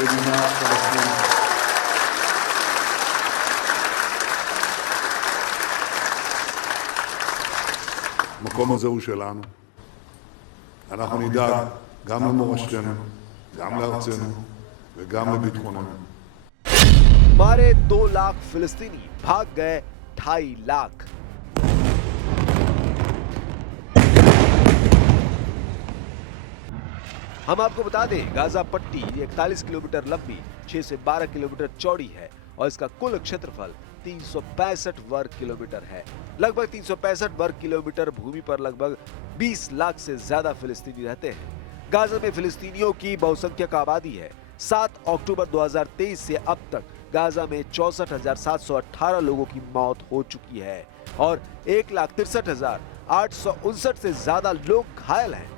מדינה פלסטינית. המקום הזה הוא שלנו. אנחנו נדאג גם למורשתנו, גם לארצנו וגם לביטחוננו. मारे 2 लाख फिलिस्तीनी, भाग गए 2.5 लाख। हम आपको बता दें, गाजा पट्टी 41 किलोमीटर लंबी, 6 से 12 किलोमीटर चौड़ी है और इसका कुल क्षेत्रफल 365 वर्ग किलोमीटर है। लगभग 365 वर्ग किलोमीटर भूमि पर लगभग 20 लाख से ज्यादा फिलिस्तीनी रहते हैं। गाजा में फिलिस्तीनियों की बहुसंख्यक आबादी है। 7 अक्टूबर 2023 से अब तक गाजा में 64,718 लोगों की मौत हो चुकी है और 1,63,859 से ज्यादा लोग घायल हैं।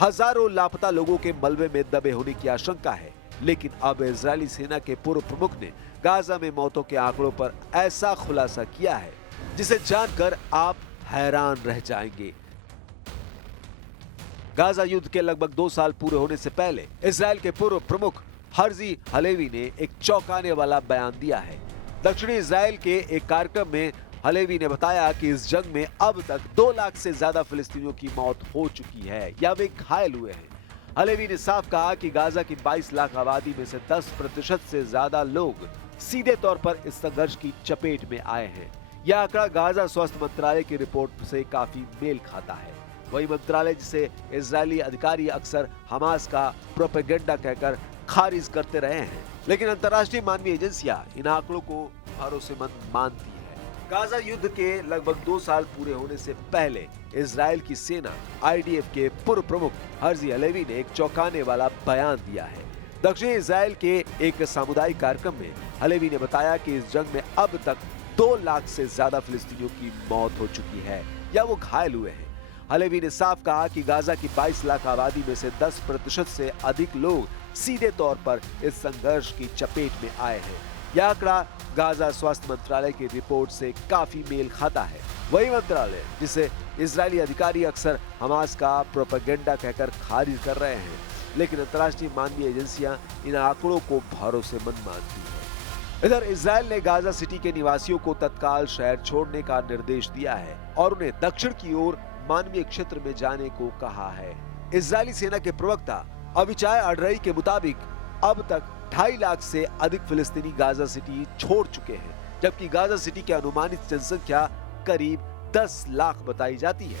हजारों लापता लोगों के मलबे में दबे होने की आशंका है, लेकिन अब इजरायली सेना के पूर्व प्रमुख ने गाजा में मौतों के आंकड़ों पर ऐसा खुलासा किया है जिसे जानकर आप हैरान रह जाएंगे। गाजा युद्ध के लगभग 2 साल पूरे होने से पहले इजराइल के पूर्व प्रमुख हर्जी हलेवी ने एक चौंकाने वाला बयान दिया है। दक्षिणी इजराइल के एक कार्यक्रम में हलेवी ने बताया कि इस जंग में अब तक 2 लाख से ज्यादा फिलिस्तीनियों की मौत हो चुकी है या वे घायल हुए हैं। हलेवी ने साफ कहा कि गाजा की 22 लाख आबादी में से 10% से ज्यादा लोग सीधे तौर पर इस संघर्ष की चपेट में आए हैं। यह आंकड़ा गाजा स्वास्थ्य मंत्रालय की रिपोर्ट से काफी मेल खाता है। वही मंत्रालय, जिसे इजरायली अधिकारी अक्सर हमास का प्रोपेगेंडा कहकर खारिज करते रहे हैं, लेकिन अंतर्राष्ट्रीय मानवीय एजेंसियां इन आंकड़ों को भरोसेमंद मानती है। गाजा युद्ध के लगभग 2 साल पूरे होने से पहले इजराइल की सेना IDF के पूर्व प्रमुख हर्जी हलेवी ने एक चौंकाने वाला बयान दिया है। दक्षिणी इजराइल के एक सामुदायिक कार्यक्रम में हलेवी ने बताया कि इस जंग में अब तक 2 लाख से ज्यादा फिलिस्तीनियों की मौत हो चुकी है या वो घायल हुए हैं। हलेवी ने साफ कहा कि गाजा की 22 लाख आबादी में से 10% से अधिक लोग सीधे तौर पर इस संघर्ष की चपेट में आए हैं। यह आंकड़ा गाजा स्वास्थ्य मंत्रालय की रिपोर्ट से काफी मेल खाता है। वही मंत्रालय, जिसे इजरायली अधिकारी अक्सर हमास का प्रोपेगेंडा कहकर खारिज कर रहे हैं, लेकिन अंतर्राष्ट्रीय मानवीय एजेंसियां इन आंकड़ों को भरोसेमंद मानती हैं। इधर इजराइल ने गाजा सिटी के निवासियों को तत्काल शहर छोड़ने का निर्देश दिया है और उन्हें दक्षिण की ओर मानवीय क्षेत्र में जाने को कहा है। इजरायली सेना के प्रवक्ता अविचाय अडरई के मुताबिक अब तक 2.5 लाख से अधिक फिलिस्तीनी गाजा सिटी छोड़ चुके हैं, जबकि गाजा सिटी की अनुमानित जनसंख्या करीब 10 लाख बताई जाती है।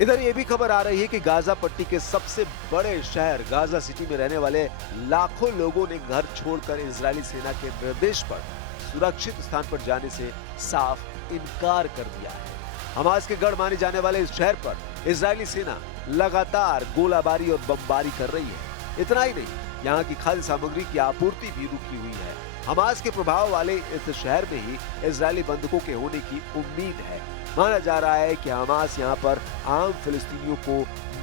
इधर ये भी खबर आ रही है कि गाजा पट्टी के सबसे बड़े शहर गाजा सिटी में रहने वाले लाखों लोगों ने घर छोड़कर इजरायली सेना के निर्देश पर सुरक्षित स्थान पर जाने से साफ इनकार कर दिया है। हमास के गढ़ माने जाने वाले इस शहर पर इजरायली सेना लगातार गोलाबारी और बमबारी कर रही है। इतना ही नहीं, यहाँ की खाद्य सामग्री की आपूर्ति भी रुकी हुई है। हमास के प्रभाव वाले इस शहर में ही इजरायली बंधकों के होने की उम्मीद है। माना जा रहा है कि हमास यहाँ पर आम फिलिस्तीनियों को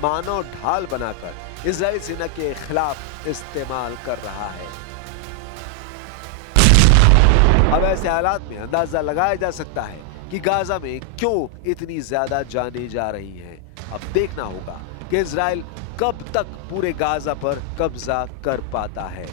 मानव ढाल बनाकर इजरायली सेना के खिलाफ इस्तेमाल कर रहा है। अब ऐसे हालात में अंदाजा लगाया जा सकता है कि गाजा में क्यों इतनी ज्यादा जानें जा रही हैं। अब देखना होगा कि इजराइल कब तक पूरे गाजा पर कब्जा कर पाता है।